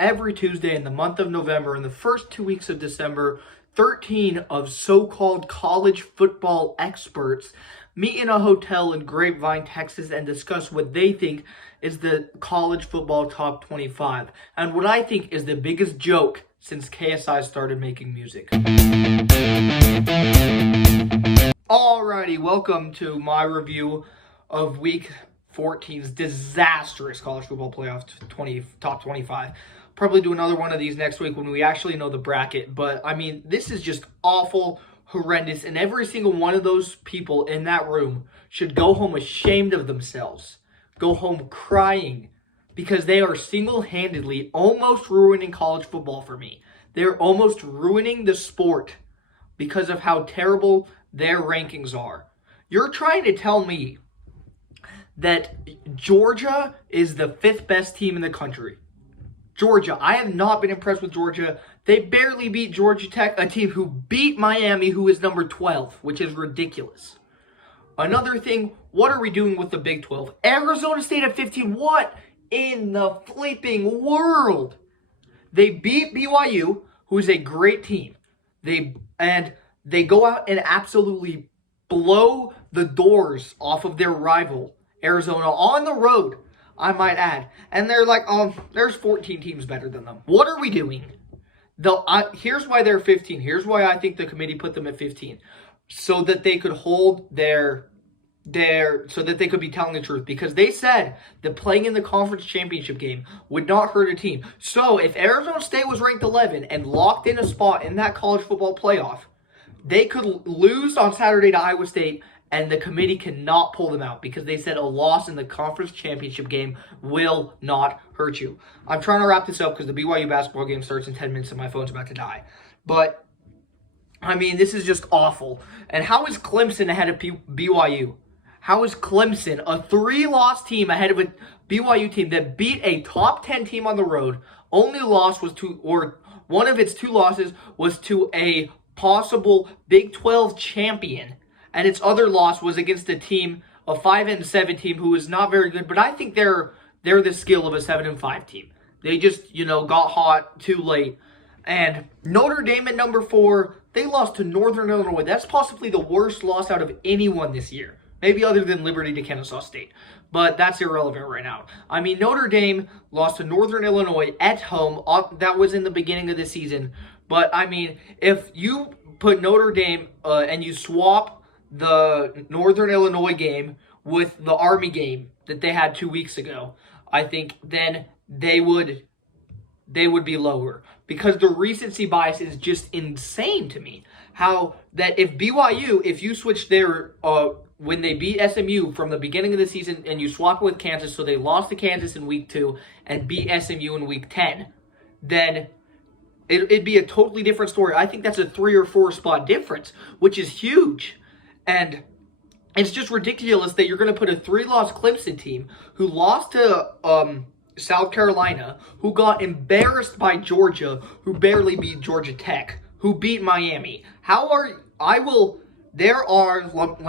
every Tuesday in the month of November, in the first 2 weeks of December, 13 of so-called college football experts meet in a hotel in Grapevine, Texas, and discuss what they think is the college football top 25, and what I think is the biggest joke since KSI started making music. Alrighty, welcome to my review of Week 14's disastrous college football playoff top 25. Probably do another one of these next week when we actually know the bracket, but I mean, this is just awful, horrendous, and every single one of those people in that room should go home ashamed of themselves, go home crying, because they are single-handedly almost ruining college football for me. They're almost ruining the sport because of how terrible their rankings are. You're trying to tell me that Georgia is the 5th best team in the country. Georgia, I have not been impressed with Georgia. They barely beat Georgia Tech, a team who beat Miami, who is number 12, which is ridiculous. Another thing, what are we doing with the Big 12? Arizona State at 15, what in the flipping world? They beat BYU, who is a great team. They go out and absolutely blow the doors off of their rival, Arizona, on the road, I might add. And they're like, there's 14 teams better than them. What are we doing? Here's why they're 15. Here's why I think the committee put them at 15. So that they could hold so that they could be telling the truth. Because they said that playing in the conference championship game would not hurt a team. So if Arizona State was ranked 11 and locked in a spot in that college football playoff, they could lose on Saturday to Iowa State, and the committee cannot pull them out because they said a loss in the conference championship game will not hurt you. I'm trying to wrap this up because the BYU basketball game starts in 10 minutes and my phone's about to die. But, I mean, this is just awful. And how is Clemson ahead of BYU? How is Clemson, a 3-loss team, ahead of a BYU team that beat a top 10 team on the road? Only loss was one of its 2 losses was to a possible Big 12 champion, and its other loss was against a 5-7 team who is not very good, but I think they're the skill of a 7-5 team. They just, got hot too late. And Notre Dame at number 4, they lost to Northern Illinois. That's possibly the worst loss out of anyone this year. Maybe other than Liberty to Kennesaw State. But that's irrelevant right now. I mean, Notre Dame lost to Northern Illinois at home. That was in the beginning of the season. But, I mean, if you put Notre Dame and you swap the Northern Illinois game with the Army game that they had 2 weeks ago, I think then they would be lower. Because the recency bias is just insane to me. How that if BYU, if you switch their when they beat SMU from the beginning of the season and you swap it with Kansas, so they lost to Kansas in week 2 and beat SMU in week 10, then it'd be a totally different story. I think that's a 3 or 4 spot difference, which is huge. And it's just ridiculous that you're going to put a 3-loss Clemson team who lost to South Carolina, who got embarrassed by Georgia, who barely beat Georgia Tech, who beat Miami. Let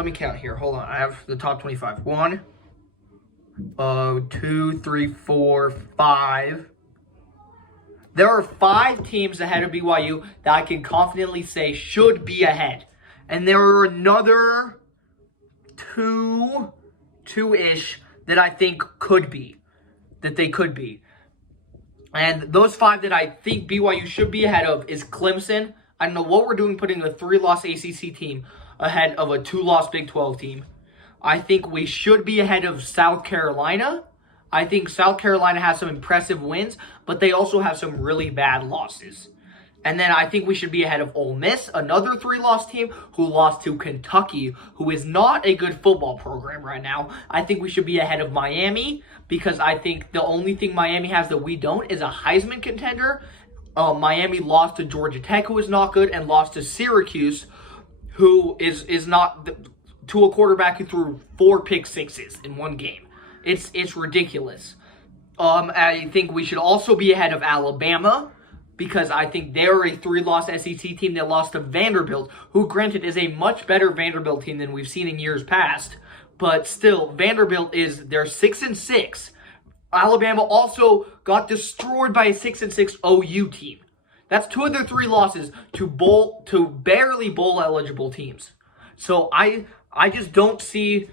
me count here. Hold on. I have the top 25. 1, 2, 3, 4, 5. There are 5 teams ahead of BYU that I can confidently say should be ahead. And there are another 2-ish that I think they could be. And those 5 that I think BYU should be ahead of is Clemson. I don't know what we're doing putting a 3-loss ACC team ahead of a 2-loss Big 12 team. I think we should be ahead of South Carolina. I think South Carolina has some impressive wins, but they also have some really bad losses. And then I think we should be ahead of Ole Miss, another 3-loss team who lost to Kentucky, who is not a good football program right now. I think we should be ahead of Miami because I think the only thing Miami has that we don't is a Heisman contender. Miami lost to Georgia Tech, who is not good, and lost to Syracuse, who is not to a quarterback who threw 4 pick sixes in one game. It's ridiculous. I think we should also be ahead of Alabama because I think they're a 3-loss SEC team that lost to Vanderbilt, who granted is a much better Vanderbilt team than we've seen in years past. But still, Vanderbilt they're 6-6. Alabama also got destroyed by a 6-6 OU team. That's 2 of their 3 losses to barely bowl eligible teams. So I just don't see.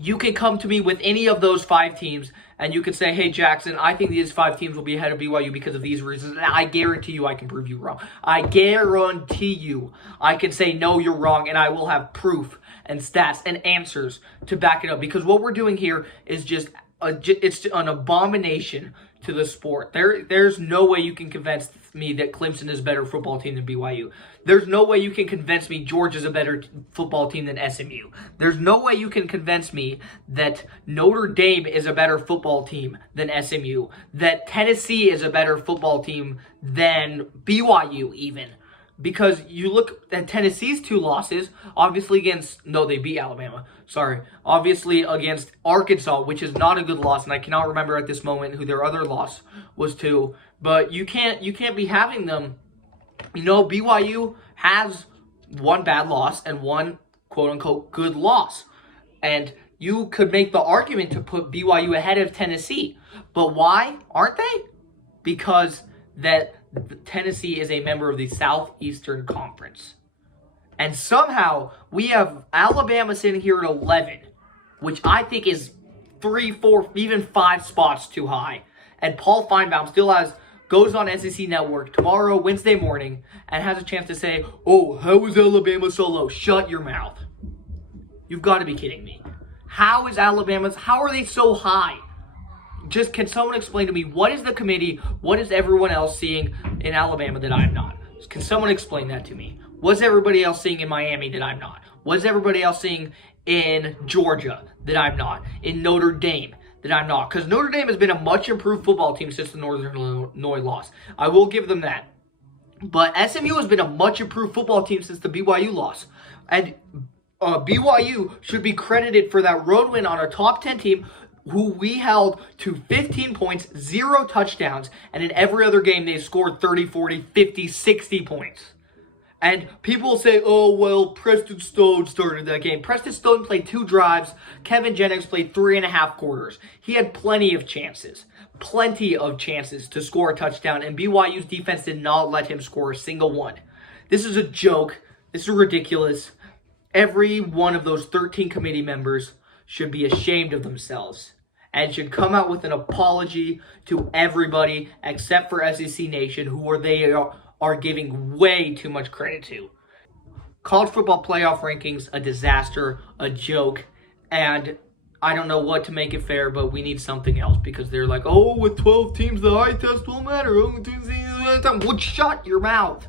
You can come to me with any of those 5 teams and you can say, hey, Jackson, I think these 5 teams will be ahead of BYU because of these reasons. And I guarantee you I can prove you wrong. I guarantee you I can say, no, you're wrong, and I will have proof and stats and answers to back it up. Because what we're doing here is just it's an abomination to the sport. There's no way you can convince me that Clemson is a better football team than BYU. There's no way you can convince me Georgia's a better football team than SMU. There's no way you can convince me that Notre Dame is a better football team than SMU. That Tennessee is a better football team than BYU even. Because you look at Tennessee's 2 losses, obviously they beat Alabama. Sorry. Obviously against Arkansas, which is not a good loss, and I cannot remember at this moment who their other loss was to. But you can't be having them. BYU has 1 bad loss and 1 quote-unquote good loss. And you could make the argument to put BYU ahead of Tennessee. But why aren't they? Because that Tennessee is a member of the Southeastern Conference. And somehow we have Alabama sitting here at 11, which I think is 3, 4, even 5 spots too high. And Paul Feinbaum still goes on SEC Network tomorrow, Wednesday morning, and has a chance to say, oh, how is Alabama so low? Shut your mouth. You've got to be kidding me. How are they so high? Just can someone explain to me, what is the committee, what is everyone else seeing in Alabama that I'm not? Can someone explain that to me? What's everybody else seeing in Miami that I'm not? What's everybody else seeing in Georgia that I'm not? In Notre Dame that I'm not? Because Notre Dame has been a much improved football team since the Northern Illinois loss. I will give them that. But SMU has been a much improved football team since the BYU loss. And BYU should be credited for that road win on a top 10 team who we held to 15 points, 0 touchdowns, and in every other game they scored 30, 40, 50, 60 points. And people say, oh, well, Preston Stone started that game. Preston Stone played 2 drives. Kevin Jennings played 3.5 quarters. He had plenty of chances to score a touchdown, and BYU's defense did not let him score a single one. This is a joke. This is ridiculous. Every one of those 13 committee members should be ashamed of themselves and should come out with an apology to everybody except for SEC Nation, who they are giving way too much credit to. College football playoff rankings, a disaster, a joke, and I don't know what to make it fair, but we need something else because they're like, oh, with 12 teams, the eye test won't matter. Well, shut your mouth.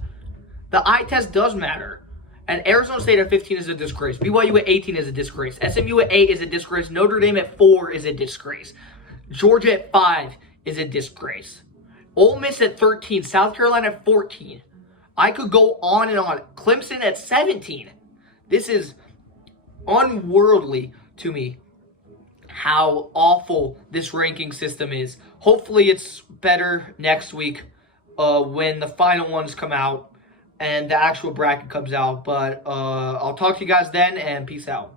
The eye test does matter. And Arizona State at 15 is a disgrace. BYU at 18 is a disgrace. SMU at 8 is a disgrace. Notre Dame at 4 is a disgrace. Georgia at 5 is a disgrace. Ole Miss at 13. South Carolina at 14. I could go on and on. Clemson at 17. This is unworldly to me how awful this ranking system is. Hopefully it's better next week when the final ones come out and the actual bracket comes out. But I'll talk to you guys then, and peace out.